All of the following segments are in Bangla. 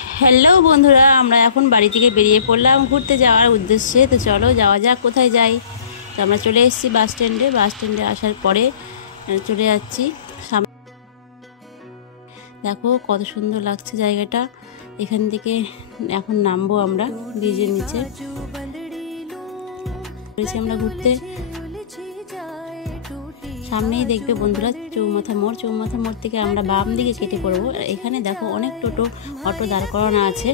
হ্যালো বন্ধুরা, আমরা এখন বাড়ি থেকে বেরিয়ে পড়লাম ঘুরতে যাওয়ার উদ্দেশ্যে। তো চলো যাওয়া যাক, কোথায় যাই। তো আমরা চলে এসেছি বাস স্ট্যান্ডে আসার পরে চলে যাচ্ছি সামনে। দেখো কত সুন্দর লাগছে জায়গাটা। এখান থেকে এখন নামবো আমরা ব্রিজের নিচে। আমরা ঘুরতে সামনেই দেখবে বন্ধুরা চৌমাথা মোড় থেকে আমরা বাম দিকে কেটে পড়বো। এখানে দেখো অনেক টোটো অটো দাঁড় করানো আছে।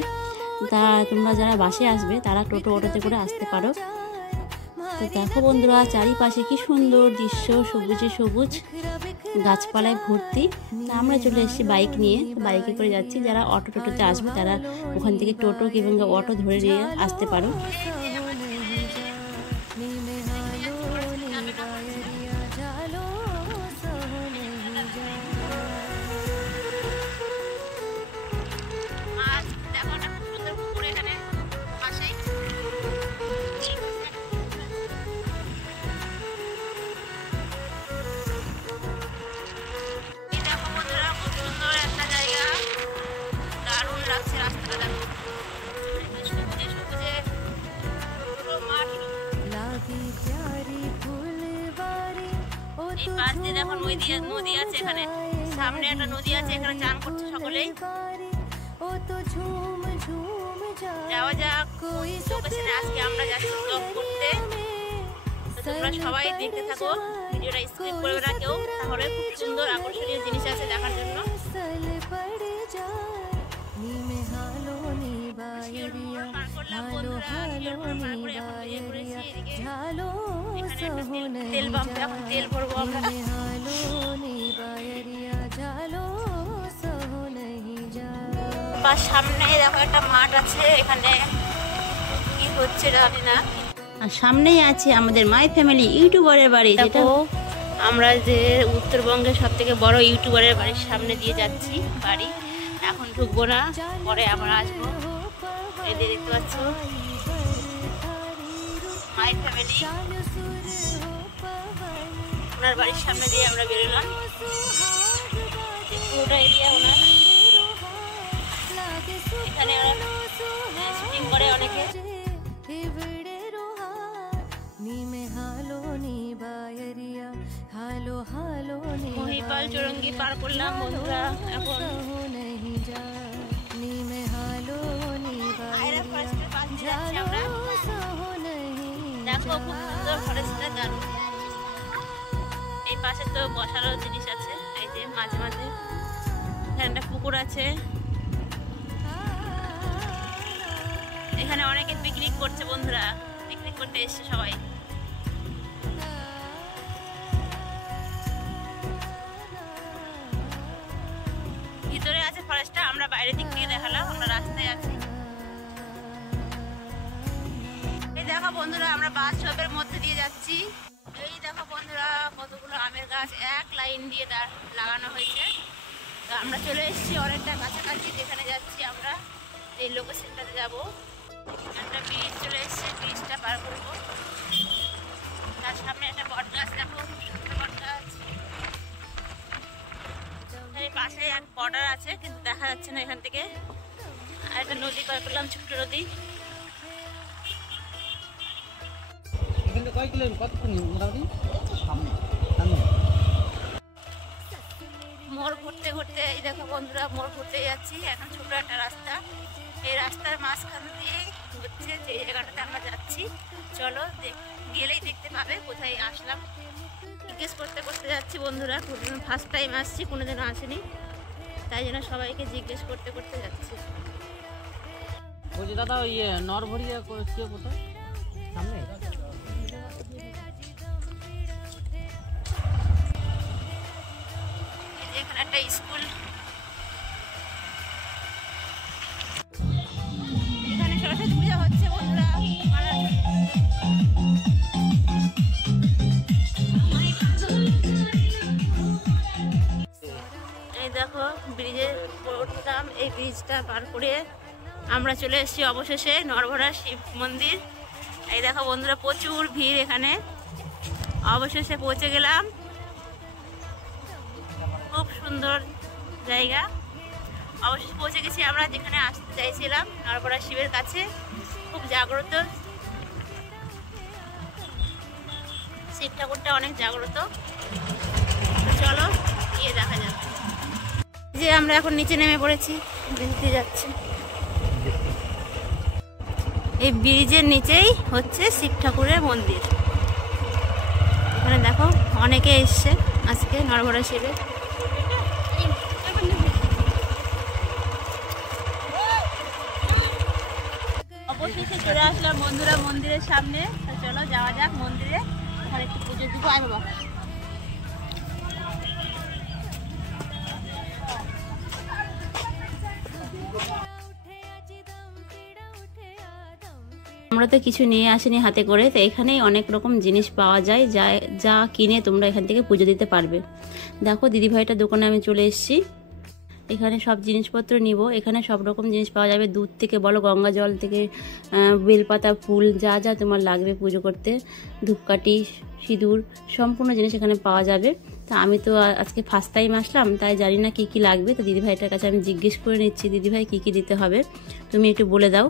তা তোমরা যারা বাসে আসবে তারা অটোতে করে আসতে পারো। তো দেখো বন্ধুরা চারিপাশে কি সুন্দর দৃশ্য, সবুজে সবুজ, গাছপালায় ভর্তি। তা আমরা চলে এসেছি বাইক নিয়ে, বাইকে করে যাচ্ছি। যারা টোটোতে আসবে তারা ওখান থেকে টোটো কিংবা অটো ধরে নিয়ে আসতে পারো। এই পাশ দিয়ে দেখো নদী আছে, এখানে সামনে একটা নদী আছে, এখানে চান করছে সকলেই। যাওয়া যাক লোকেশনে। আজকে আমরা যাচ্ছি ব্লগ করতে। তোমরা সবাই দেখতে থাকো, ভিডিওটা স্কিপ করবে না কেউ, তাহলে খুব সুন্দর আকর্ষণীয় জিনিস আছে দেখার জন্য। তেল পাম্পে এখন তেল ভরবো আমরা। সামনে দেখো একটা মাঠ আছে, এখানে কি হচ্ছে জানি না। আর সামনেই আছে আমাদের মাই ফ্যামিলি ইউটিউবারের বাড়ি। যেটা আমরা যে উত্তরবঙ্গের সব থেকে বড় ইউটিউবারের বাড়ির সামনে দিয়ে যাচ্ছি বাড়ি। এখন ঢুকবো না, পরে আবার আসবো। এই যে দেখতে পাচ্ছ মাই ফ্যামিলি, ওনার বাড়ির সামনে দিয়ে আমরা বেরোলাম। পুরোটা এরিয়া ওনার। এখানে ওরা শুটিং করে অনেকে। মহিপাল চৌরঙ্গি পার করলাম বন্ধুরা। এখন দেখো খুব সুন্দর ফরেস্টটা, দারুণ। এই পাশে তো বসারও জিনিস আছে, এই যে মাঝে মাঝে এখানে একটা পুকুর আছে। এখানে অনেকে পিকনিক করছে বন্ধুরা, পিকনিক করতে এসছে সবাই। ভিতরে আছে ফরেস্টটা, আমরা বাইরের দিক থেকে দেখালাম, আমরা রাস্তায় আছি। এই দেখো বন্ধুরা আমরা বাস স্টপের মধ্যে দিয়ে যাচ্ছি। এই দেখো বন্ধুরা কতগুলো আমের গাছ এক লাইন দিয়ে লাগানো হয়েছে। তো আমরা চলে এসেছি অনেকটা কাছাকাছি, যেখানে যাচ্ছি আমরা এই লোকেশনটাতে যাবো। একটা ব্রিজ চলে এসছে, ব্রিজটা পার করবো। তার সামনে একটা বট গাছ, দেখো সুন্দর বট গাছ। এর পাশে এক বর্ডার আছে কিন্তু দেখা যাচ্ছে না এখান থেকে। আর একটা নদী পার করলাম, ছোট্ট নদী। মোড় ঘুরতে ঘুরতে এই দেখো বন্ধুরা মোড় ঘুরতে যাচ্ছি। এখন ছোট একটা রাস্তা, এই রাস্তার মাঝখান দিয়ে হচ্ছে যে জায়গাটাতে আমরা যাচ্ছি। চলো গেলেই দেখতে পাবে কোথায় আসলাম। জিজ্ঞেস করতে করতে যাচ্ছি বন্ধুরা, ফার্স্ট টাইম আসছি, কোনোদিনও আসেনি, তাই জন্য সবাইকে জিজ্ঞেস করতে করতে যাচ্ছি। বলছি দাদা ওই নরভরিয়া কোথায় সামনে? এখানে একটা স্কুল, এখানে সরস্বতী পূজা হচ্ছে বন্ধুরা। এই দেখো ব্রিজে উঠলাম, এই ব্রিজটা পার করে আমরা চলে এসেছি অবশেষে নরভরা শিব মন্দির। এই দেখো বন্ধুরা প্রচুর ভিড় এখানে। অবশেষে পৌঁছে গেলাম। খুব সুন্দর জায়গা। অবশেষে পৌঁছে গেছি আমরা যেখানে আসতে চাইছিলাম, নরবরা শিবের কাছে। খুব জাগ্রত শিব ঠাকুরটা, অনেক জাগ্রত। চলো গিয়ে দেখা যাক। যে আমরা এখন নিচে নেমে পড়েছি, ব্রিজে যাচ্ছে। এই ব্রিজের নিচেই হচ্ছে শিব ঠাকুরের মন্দির। এখানে দেখো অনেকে এসছে আজকে নরবরা শিবের। অবশেষে চলে আসলাম বন্ধুরা মন্দিরের সামনে। চলো যাওয়া যাক মন্দিরে, আর একটু পুজো দিব। আয় বাবা। আমরা তো কিছু নিয়ে আসিনি হাতে করে, তো এখানেই অনেক রকম জিনিস পাওয়া যায়, যা কিনে তোমরা এখান থেকে পুজো দিতে পারবে। দেখো দিদিভাইটার দোকানে আমি চলে এসেছি। এখানে সব জিনিসপত্র নিব। এখানে সব রকম জিনিস পাওয়া যাবে, দুধ থেকে বলো, গঙ্গা জল থেকে বেলপাতা, ফুল, যা যা তোমার লাগবে পুজো করতে, ধূপকাঠি, সিঁদুর, সম্পূর্ণ জিনিস এখানে পাওয়া যাবে। তা আমি তো আজকে ফার্স্ট টাইম আসলাম, তাই জানি না কি কি লাগবে। তো দিদিভাইটার কাছে আমি জিজ্ঞেস করে নিচ্ছি, দিদিভাই কি কি দিতে হবে তুমি একটু বলে দাও।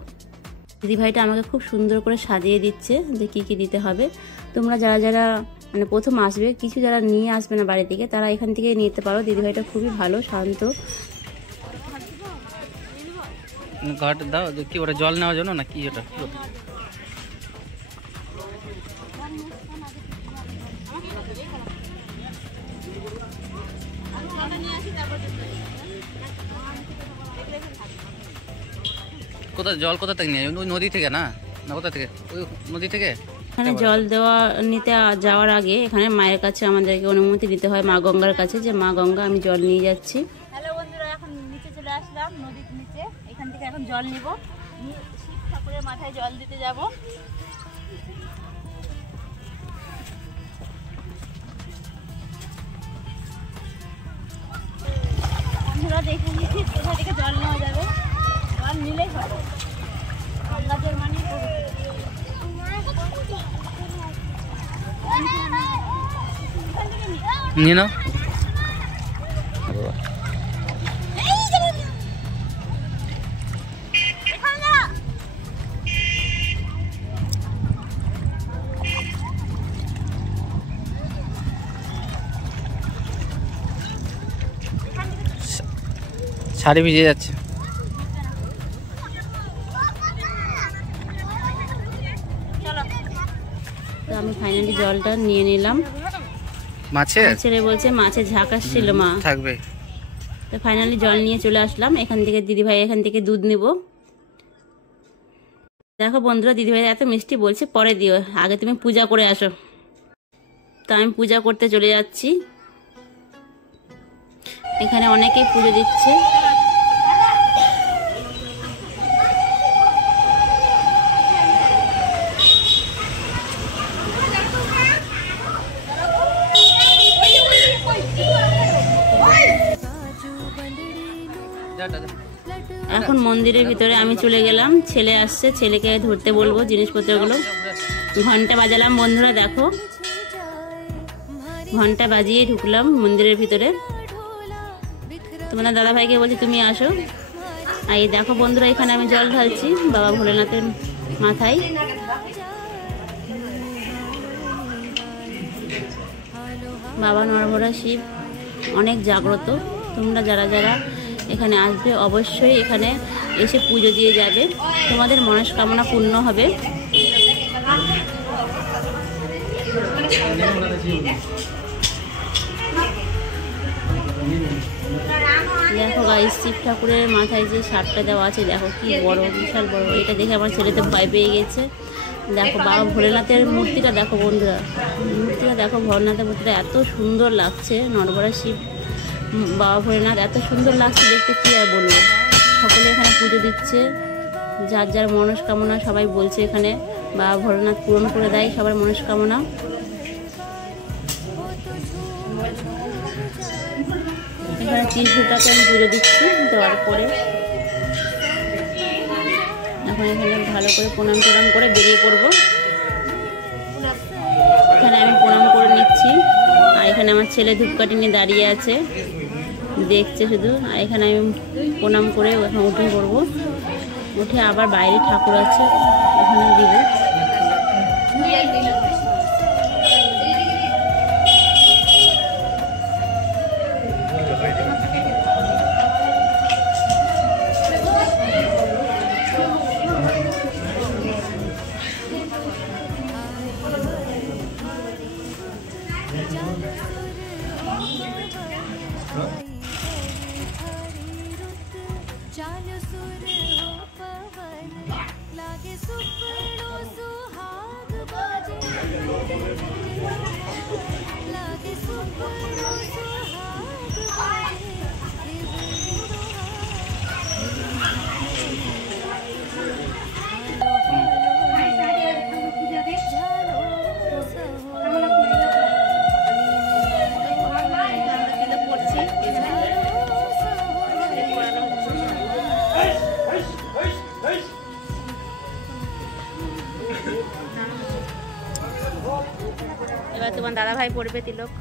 দিদিভাইটা আমাকে খুব সুন্দর করে সাজিয়ে দিচ্ছে যে কি কি দিতে হবে। তোমরা যারা যারা মানে প্রথম আসবে, কিছু যারা নিয়ে আসবে না বাড়ি থেকে, তারা এখান থেকে নিতে পারো। দিদিভাইটা খুবই ভালো, শান্ত। ঘাট দাও কি, ওটা জল নেওয়ার জন্য না কি? ওটা কোথা জল কোথা থেকে নিয়ে? ওই নদী থেকে না? না কোথা থেকে? ওই নদী থেকে। এখানে জল দেওয়া নিতে যাওয়ার আগে এখানে মায়ের কাছে আমাদেরকে অনুমতি দিতে হয়, মা গঙ্গার কাছে, যে মা গঙ্গা আমি জল নিয়ে যাচ্ছি। হ্যালো বন্ধুরা, এখন নিচে চলে আসলাম নদীর নিচে। এখান থেকে এখন জল নিব, শিব ঠাকুরের মাথায় জল দিতে যাব। বন্ধুরা দেখে নিচ্ছি কোথা থেকে জল নেওয়া যাবে। জল নিলেই হবে, গঙ্গা জল মানে নিয়ে নাও। শাড়ি ভিজে যাচ্ছে। তো আমি ফাইনালি জলটা নিয়ে নিলাম। ছেলে বলছে মাছের ঝাঁক আসছিল মা থাকবে। তো ফাইনালি জল নিয়ে চলে আসলাম। এখান থেকে দিদিভাই এখান থেকে দুধ নিব। দেখো বন্ধুরা, দিদিভাই এত মিষ্টি বলছে পরে দিও, আগে তুমি পূজা করে আসো। তো আমি পূজা করতে চলে যাচ্ছি। এখানে অনেকেই পুজো দিচ্ছে। এখন মন্দিরের ভিতরে আমি চলে গেলাম। ছেলে আসছে, ছেলেকে ধরতে বলবো জিনিসপত্রগুলো। ঘন্টা বাজালাম বন্ধুরা, দেখো ঘন্টা বাজিয়ে ঢুকলাম মন্দিরের ভিতরে। তোমাদের দাদাভাইকে বলছি তুমি আসো। আর এই দেখো বন্ধুরা, এখানে আমি জল ঢালছি বাবা ভোলেনাথের মাথায়। বাবা নরবরা শিব অনেক জাগ্রত। তোমরা যারা যারা এখানে আসবে অবশ্যই এখানে এসে পুজো দিয়ে যাবে, তোমাদের মনস্কামনা পূর্ণ হবে। দেখো গাইস, শিব ঠাকুরের মাথায় যে সাপটা দেওয়া আছে দেখো কি বড়, বিশাল বড়। এটা দেখে আমার ছেলে তো ভয় পেয়ে গেছে। দেখো বাবা ভোলেনাথের মূর্তিটা দেখো বন্ধুরা, মূর্তিটা দেখো, ভোলেনাথের মূর্তিটা এত সুন্দর লাগছে। নরবরা শিব বাবা ভোলেনাথ এত সুন্দর লাগছে দেখতে, কি আর বলবো। সকলে এখানে পুজো দিচ্ছে, যার যার মনস্কামনা সবাই বলছে এখানে বাবা ভোলেনাথ পূরণ করে দেয় সবার মনস্কামনা। এখানে ত্রিশূলটাকে আমি পুজো দিচ্ছি। দেওয়ার পরে এখন এখানে ভালো করে প্রণাম টনাম করে বেরিয়ে পড়বো। এখানে আমি প্রণাম করে নিচ্ছি। আর এখানে আমার ছেলে ধূপকাঠি নিয়ে দাঁড়িয়ে আছে। দেখছে শুধু। আর এখানে আমি প্রণাম করে এখন উঠে পড়বো, উঠে আবার বাইরে ঠাকুর আছে ওখানে দিব। এবার তোমার দাদা ভাই পড়বে তিলক,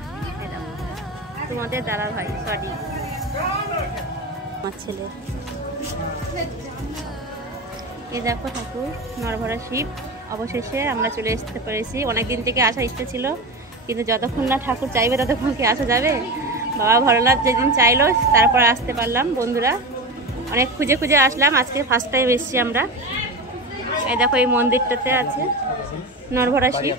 তোমাদের দাদা ভাই, সরি আমার ছেলে। এই দেখো ঠাকুর নরভরা শিব, অবশেষে আমরা চলে আসতে পেরেছি। অনেকদিন থেকে আসার ইচ্ছে ছিল, কিন্তু যতক্ষণ না ঠাকুর চাইবে ততক্ষণ কি আসা যাবে। বাবা ভোলানাথ যেদিন চাইলো তারপর আসতে পারলাম। বন্ধুরা অনেক খুঁজে খুঁজে আসলাম, আজকে ফার্স্ট টাইম এসেছি আমরা। এই দেখো এই মন্দিরটাতে আছে নরভরা শিব।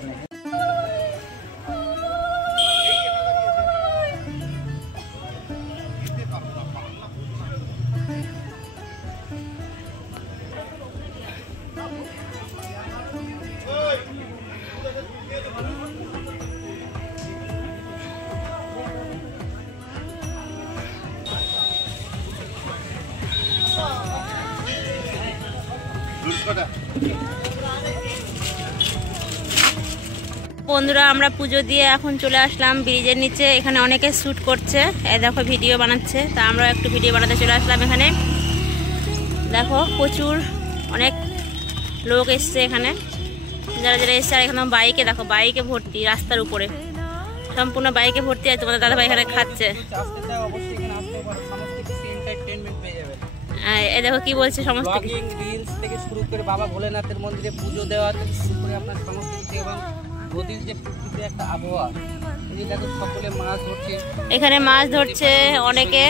বন্ধুরা আমরা পুজো দিয়ে এখন চলে আসলাম ব্রিজের নিচে। এখানে অনেকে শ্যুট করছে, এই দেখো ভিডিও বানাচ্ছে, তা আমরা একটু ভিডিও বানাতে চলে আসলাম এখানে। দেখো প্রচুর অনেক লোক এসছে এখানে, যারা যারা এসছে। আর এখানে বাইকে দেখো, বাইকে ভর্তি, রাস্তার উপরে সম্পূর্ণ বাইকে ভর্তি। আর তোমাদের দাদা ভাই এখানে খাচ্ছে। এই দেখো কি বলছে, সমস্ত রিলস থেকে শুরু করে বাবা ভোলেনাথের মন্দিরে পুজো দেওয়া থেকে শুরু করে আপনার সংস্কৃতি এবং নদীর যে প্রকৃতির একটা আবহাওয়া, এই দেখো সকলে মাছ ধরছে, এখানে মাছ ধরছে অনেকে।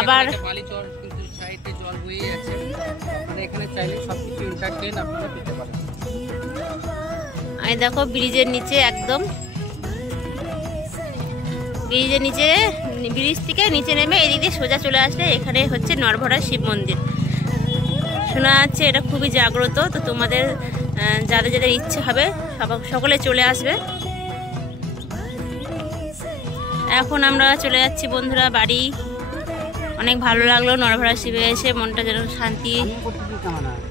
আবার বালিচর কিন্তু সাইডে জল বয়ে যাচ্ছে, মানে এখানে চাইলে সবকিছু এন্টারটেইন আপনারা পেতে পারেন। এই দেখো ব্রিজের নিচে, একদম ব্রিজের নিচে, ব্রিজ থেকে নিচে নেমে এদিক দিয়ে সোজা চলে আসলে এখানে হচ্ছে নরভরা শিব মন্দির। শোনা যাচ্ছে এটা খুবই জাগ্রত, তো তোমাদের যাদের যাদের ইচ্ছে হবে সকলে চলে আসবে। এখন আমরা চলে যাচ্ছি বন্ধুরা বাড়ি। অনেক ভালো লাগলো নরভরা শিবে এসে, মনটা যেন শান্তি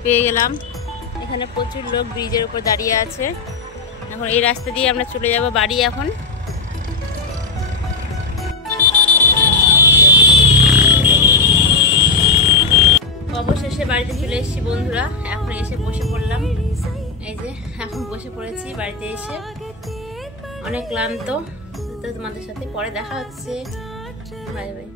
পেয়ে গেলাম। এখানে প্রচুর লোক ব্রিজের উপর দাঁড়িয়ে আছে। এখন এই রাস্তা দিয়ে আমরা চলে যাব বাড়ি। এখন অবশেষে বাড়িতে চলে এসেছি বন্ধুরা। এখন এসে বসে পড়লাম, এই যে এখন বসে পড়েছি বাড়িতে এসে, অনেক ক্লান্ত। তো তোমাদের সাথে পরে দেখা হচ্ছে, বাই বাই।